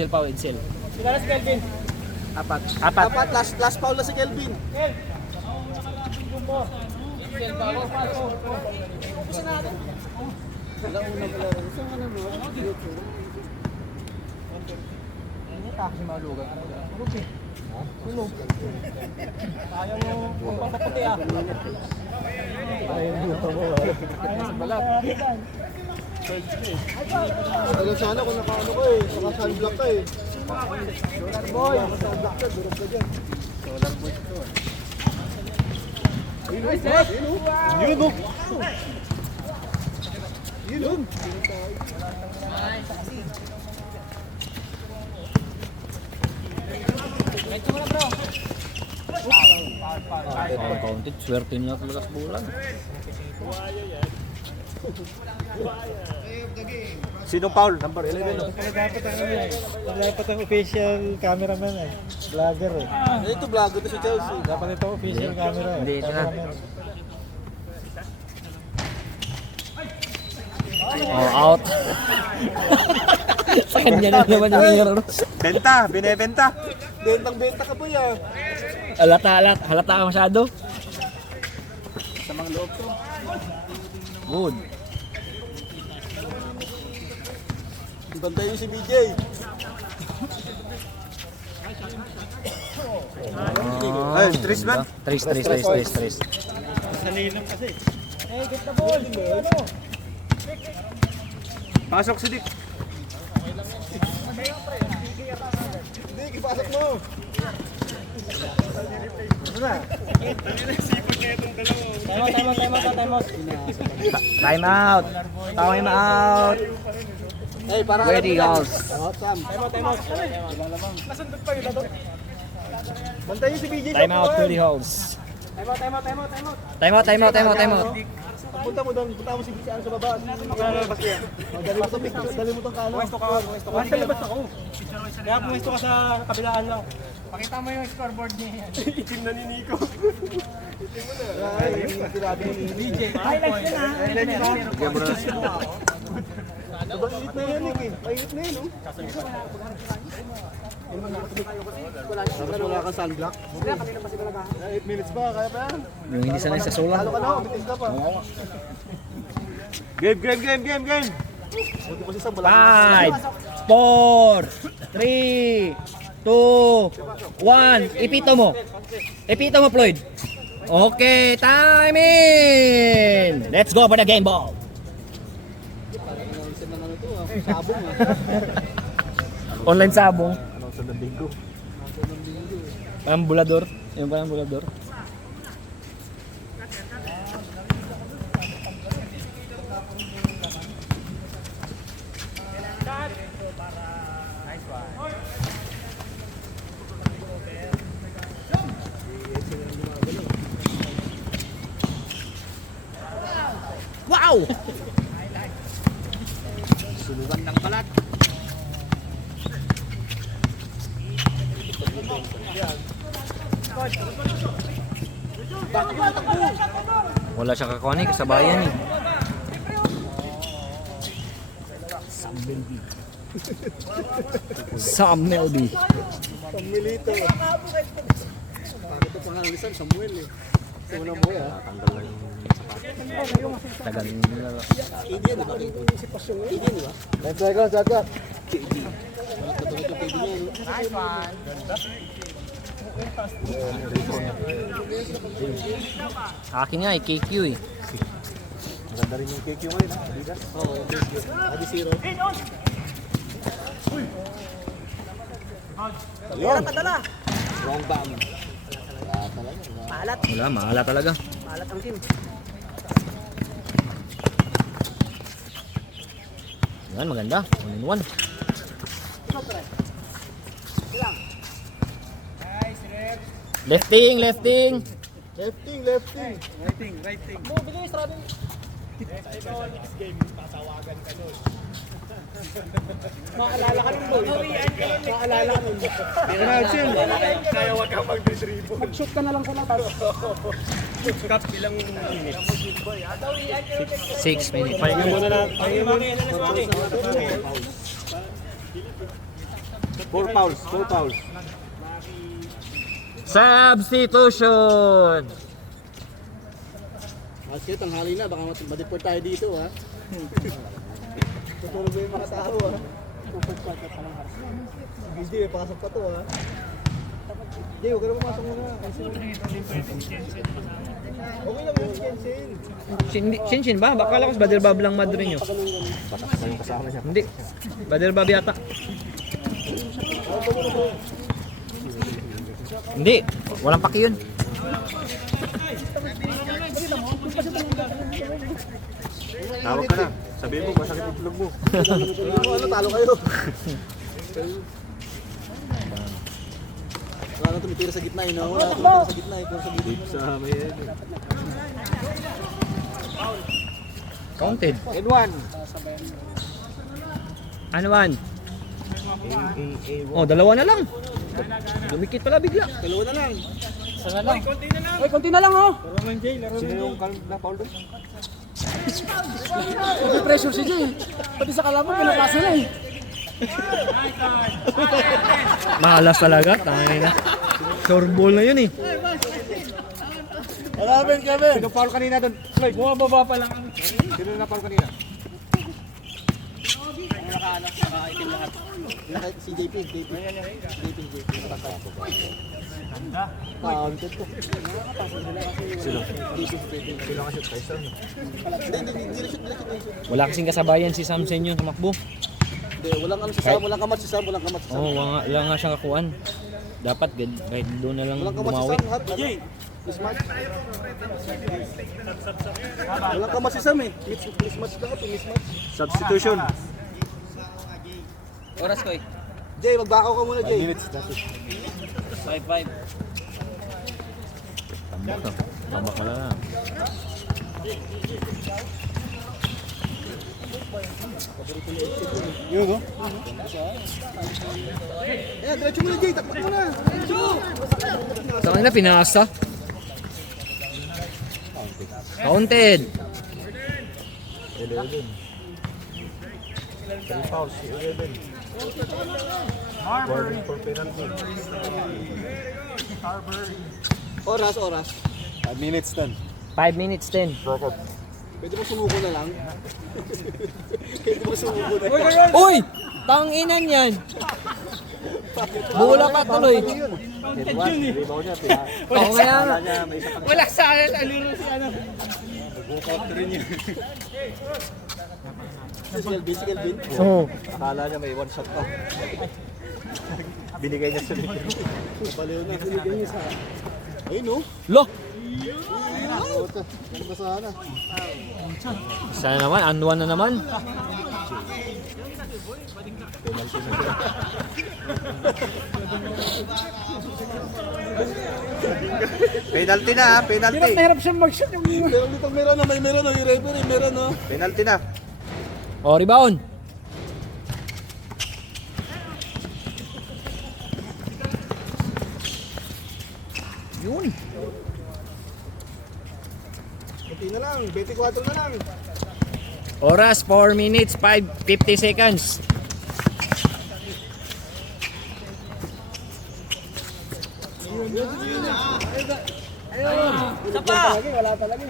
foul. Apat. Last foul na si Kelvin. Alam sana kung nakaano ko eh, naka-sunblock ka eh. Boy, naka-sunblock ka, durog ka dyan. Yun. Counted. Swerte nyo talaga sa bulan. Sinong foul? Number 11. Dapat ang official cameraman eh. Vlogger eh. Ito vlog, ito si Chelsea. Dapat ito official camera eh. Hindi, ito na. Oh, out. Sa kanya na naman yung hero. Binebenta. Bentang-benta ka po yan. Halata ka masyado. Sa mga loob to. Good. Bantayin si BJ. Ay, Tris man. Tris. Pasok si Dick. Dick, ipasok mo. Time out. Hey, para Ready, girls. Sam. Bantayin si BJ. Time out, 30 holes. Time out. Punta mo doon, punta mo si ano sa baba. Lalabas yan. Dali mo itong picture, dali mo itong kano. Pwesto ka. Nasa labas ako. Kaya pwesto ka sa kabilaan lang. Pakita mo yung scoreboard niya. Itim na ni Nico. Ay, yung sinabi ni DJ. Highlights na ha. Sobrang init na yan, Nick eh. Mainit na yun, no? Wala kang sunblock. 8 minutes ba? Kaya pa yan? Yung hindi sanay sa solar. Talo ka na, bitin ka pa. Game! Buti ko si Sam, wala 5, 4, 3, 2, 1. Ipito mo, Floyd. Okay, time in! Let's go for the game ball. sabong ah. Online sabong. Ano sa Linggo? Parang bulador. Yung parang bulador. Wow! Sulugan ng balat. Wala siya kakuha eh, kasabayan eh. Sam Melby. Samuelito. Bakit ito pangalan ni Sam? Samuel eh. Una mo ah. Tagal nila. KD di ba? KD di ba? 9 seconds, shot. KD. Nice one. Akin nga eh, KQ eh. Maganda rin yung KQ ngayon. Adidas? Oo, Adi Zero. Ayun. Wrong bomb. Wala, maala talaga. Malat ang team. Yan, maganda. 1-in-1. Lefting, lefting. Lefting. Bilis, Robin. Maalala ka ng boy. Maalala ka nun. Kaya wag kang mag-dribble. Mag-shoot ka na lang sa labas. Cut bilang minutes. 6 minutes. Pahinga muna na. Four fouls. Substitution. Kasi tanghali na, baka ma-deport tayo dito ha. Tutulog ba yung mga tao ha? Pupagpag ka pa lang ha. BJ, pasok ka to ha. Jay, huwag ka na pumasok muna. Okay lang yun, Kensin. Shinshin ba? Baka lang sa Bader Bob lang madre nyo. Patak pa yung kasama niya. Hindi. Bader Bob yata. Hindi. Walang paki yun. Tawag ka na. Sabihin mo, masakit yung tulog mo. Ano, talo kayo. Wala na tumitira sa gitna eh, no? Wala na tumitira sa gitna eh. Kung sa gitna. Sa may Counted. and one. Ano man? Oh, dalawa na lang. Lumikit pala bigla. Dalawa na lang. Uy, konti na lang oh. Sino yung na foul doon? Pressure si Jay. Pati sa kalaban, pinapasa na eh. Mahalas talaga. Tangin na. Short ball na yun eh. Kevin! Sino foul kanina doon? Floyd, bumababa pa lang. Sino na foul kanina? Si JP. Counted ko. Sino ka-shoot? Tyson? Hindi na-shoot. Wala kasing kasabayan si Samsen yun tumakbo. Hindi, walang ano si Sam, walang kamat si Sam. Oo, wala nga siyang kakuan. Dapat kahit doon na lang Walang kamat si bumawi. Sam, lahat. Mismatch. Walang kamat si Sam eh. Mismatch daw ito, mismatch. Substitution. Oras ko eh. Jay, magbakaw ka muna, Jay. 5-5. Tambak na. Tambak na lang. Yun, oh. Ayan, diretso mo na, Jay. Takpak mo na. Sa kanila, pinasa. Counted. 11. 3 fouls, 11. Warning for penalty. Oras. 5 minutes then. 5 minutes din. Pwede mo sumuko na lang. Pwede mo sumuko na lang. Uy! Tanginan yan. Bula pa tuloy. Rebound niya, Oo kaya nga. Wala sa akin, aliro si ano. nag-walkout rin yun. Physical bin. Oo. Akala niya may one shot pa. Binigay niya sa likod. Napaliw na. Binigyan niya sa... Ayun, no? Lo! Ano ba sana? Isa na naman, anduan na naman. Penalty na, penalty. Hirap siya mag-shoot yung... Meron dito, meron na, may meron na. Yung referee, meron na. Penalty na. O, rebound. Yun. Kunti na lang, 24 na lang. Oras, 4 minutes, 50 seconds. Isa pa! Wala talaga.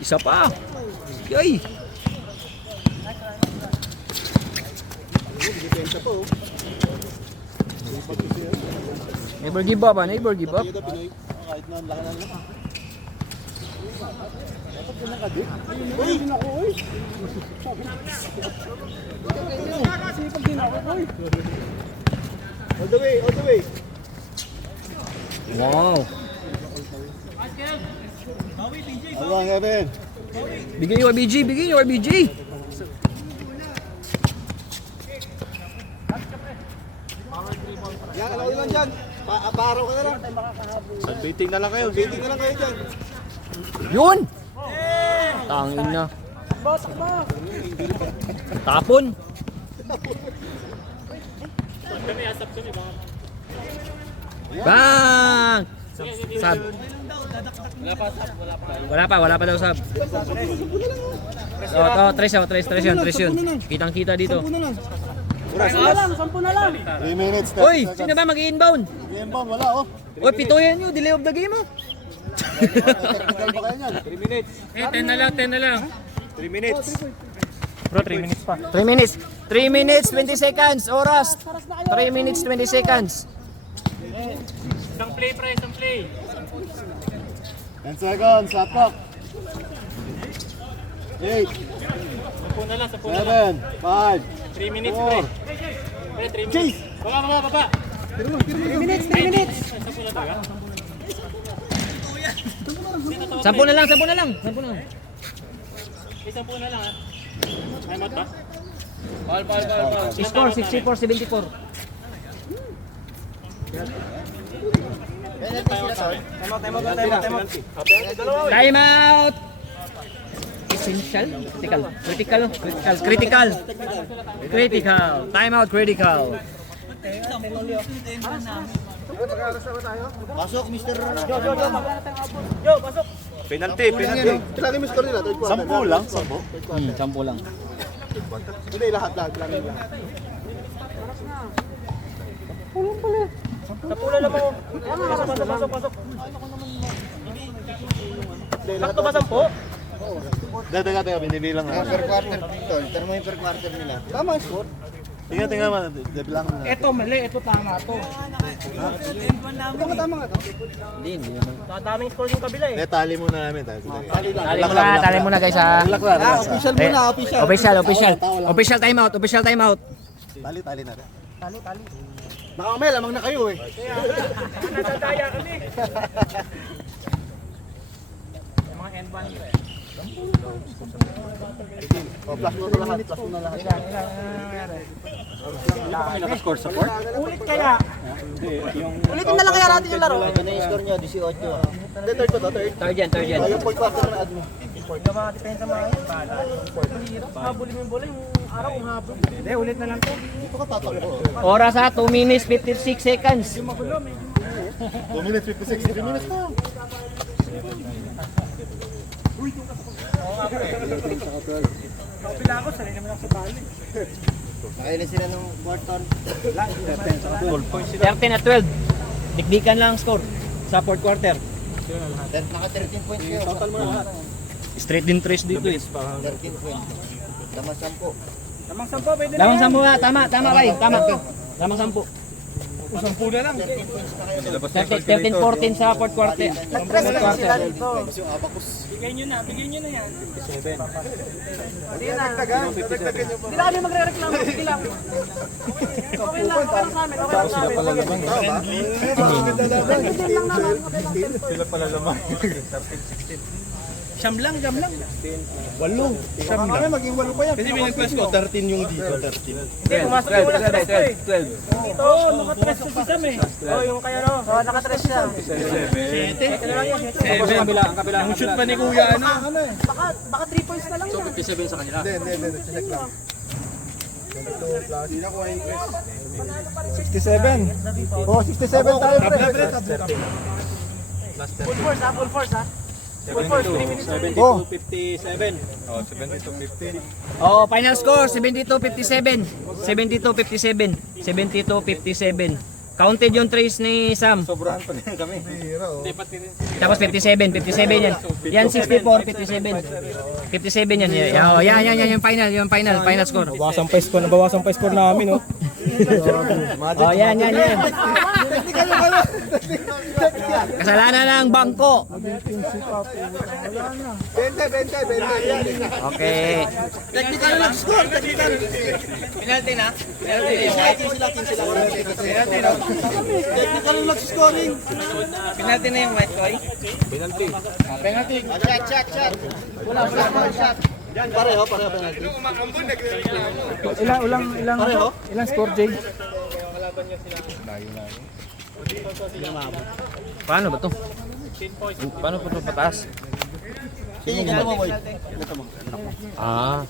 Isa pa. Yay. Depensa po. Never give up, ah. Never give up. Ito, Pinoy. Kahit na ang laki ng laki. Uy! Ako, uy! Sipag din ako, uy! All the way, all the way! Wow. Abang, Evan! Bigyan nyo RBG, bigyan nyo RBG. Yan, ano lang dyan? Paaraw ka na lang. Sunbaiting na lang kayo. Baiting na lang kayo dyan. Yun. Tangin na. Tapon. Bang! Sab. Wala pa daw sab. Tres yun. Kitang-kita dito. Sampu na lang. 3 minutes. Uy, sino ba mag-inbound? Game bomb, wala oh. Uy, pituyan nyo, delay of the game oh. Technical ba kayo yan? 3 minutes. 10 na lang. 3 minutes. 3 minutes. 3 minutes, 20 seconds. Oras. 3 minutes, 20 seconds. Isang play. 10 seconds, shot clock. 8, 7, 5, 3 minutes, 4, 3 minutes. Baba. 3 minutes. 10 na lang. Score 64-74. Time out. Essential? Critical. Time out, critical. Pasok, Mr. Penalty. Kailangan mo score nila, third quarter. 10 lang, 10 lang. Hindi, lahat. Sakto ba 10? Teka, binibilang na. Per quarter, tol. Pero may per quarter nila. Tama ang score. Tingnan man, bilang na. Ito mali, ito tama to. Tama nga to. Hindi naman. Daming score yung kabila eh. Tali muna namin tayo. Tali muna guys ha. Official muna, official. Official time out. Tali natin. Baka mamaya lamang na kayo eh. Nadadaya kami. Yung mga N1 nito eh. Oh, plus mo na lahat. Plus mo na lahat. Ulit kaya. Ulitin na lang kaya natin yung laro. Ito na yung score nyo, 18. Hindi, third ko to, third. Third yan. Yung point quarter na add mo. Habulin mo yung bola, yung araw habol. Hindi, ulit na lang to. Dito ka tatakbo. Oras ha, 2 minutes 56 seconds. 2 minutes, 56, 3 minutes na. Kapila ako, sarili naman ako sa bali. Nakailan sila nung quarter. 13 at 12. Dikdikan lang ang score sa fourth quarter. Naka 13 points kayo. Total mo na lahat. Straight din trace dito eh. 13 points. Laman 10. Tamang sampo, pwede na Lamang yan. 10 nga, tama kay, tama. Lamang 10. 10 na lang. 13-14 sa fourth quarter. Nag-press na sila dito. Yung abacus. Bigyan nyo na yan. Hindi na. Hindi na kami magre-reklamo. Sige lang. Okay lang sa amin. Okay lang sa amin. Sila pala naman. Siyam lang, jam lang. 8. Siyam lang. Maging 8 pa yan. Kasi pinag-press ko, 13 yung dito. 13. Hindi, pumasok yung wala stress ko eh. 12. Ito, nakastress ko si Sam eh. Oo, yung kaya no. Oo, nakastress siya. 7. Ang shoot pa ni Kuya, ano? Baka 3 points na lang yan. Hindi. Check lang. 67. Oh, 67 tayo, pre. Full force ha, full force ha. Full force, 3 minutes. Oh, 57. Oh, 72-15. Oh, final score 72-57. 72-57. 72-57. Counted yung trace ni Sam. sobrahan pa din kami. Tapos 57 yan. Yan 64, 57. 57 yan. Oh, yan yung final score. Bawasan pa score namin, oh. Oh, yan. Kasalanan ng bangko. 20. Okay. Technical lang score. Penalty na? Technical lang scoring. Penalty na yung white boy? Shot. Wala shot. Pareho penalty. Ilang score, Jay? Paano ba to? Paano pa ito pataas? Ito mo, boy. Ah.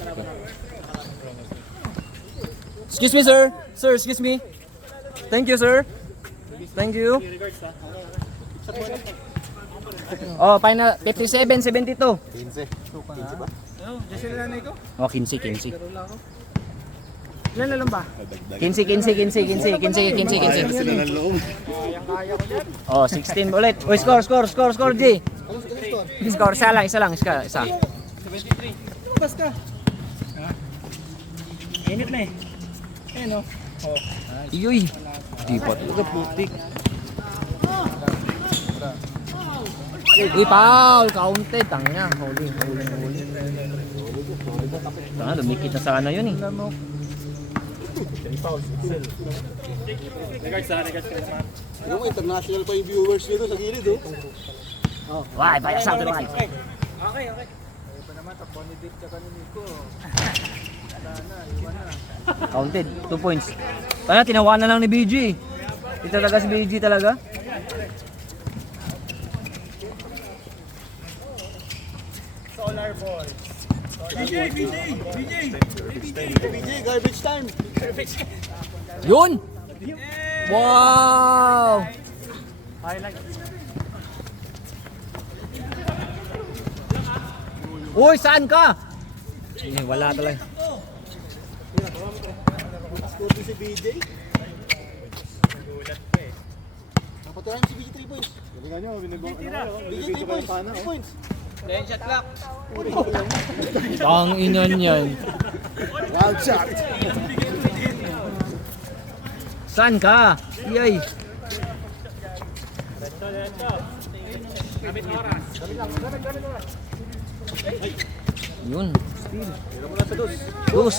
Excuse me, sir. Sir, excuse me. Thank you, sir. Thank you. Oh, final 57-72. 15 ba? Oh, 15. Ilan na lang ba? 15. Sila ng loob. Oh, 16 ulit. Oh, score, G. Score, isa lang. Bas ka. Init na eh. Iyoy. Di pa talaga putik. Foul! Counted. Tangina. Huli. Tanga, lumikit na sana yun eh. Ano mo, international pa yung viewers nito sa gilid, oh. Why, by something like. Okay. Counted. 2 points. Tanga, tinawa na lang ni BG. Ito talaga si BG talaga. BJ, garbage time. Yun! Wow! Uy, saan ka? Wala talaga. Score din si BJ. Napaturan si BJ 3 points. Galingan nyo, binibang BJ 3 points. 3 points. Ang inan yan. Wild shot. Saan ka? Yay! Yun.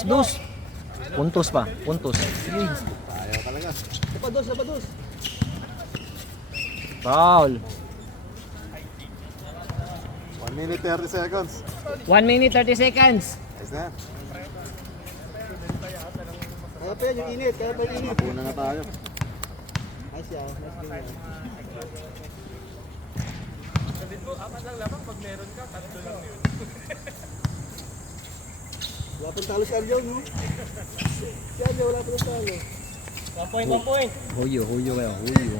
Dus. Puntos pa. Yay. Lapados. Foul. 1 minute 30 seconds. 1 minute 30 seconds. Ayos na. Kaya pa yan, yung init. Kaya pa yung init. Una na tayo. Ayos yan. Nice game yan. Wala pang talo si Arjo, no? Si Arjo, wala pang talo. 1 point, 1 point. Huyo kayo, huyo.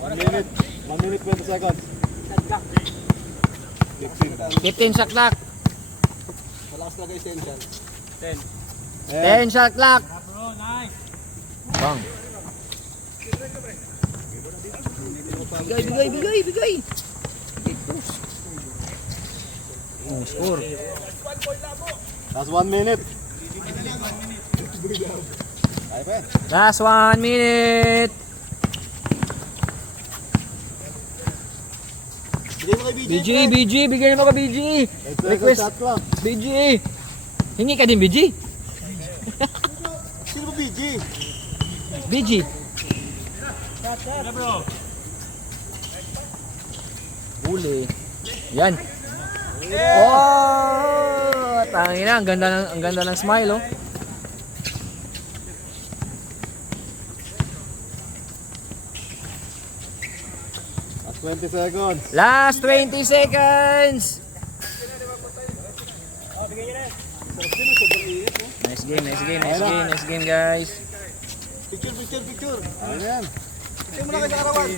1 minute. 1 minute 20 seconds. 15 shot clock. Malakas talaga yung tension. 10 shot clock. Bro, nice. Bang. Bigay. Oh, score. Last 1 minute. Ay pa. Last 1 minute. Bigay mo kay BJ. BG, bigyan mo ka BG. Request. Shot clock. BG. Hingi ka din BG. Sino ba BG? BG. Bro. Huli. Yan. Oh, tangina, ang ganda ng smile, oh. Last 20 seconds. Last 20 seconds. Nice game, guys. Picture. Ayan. Picture mo na kayo sa karawan.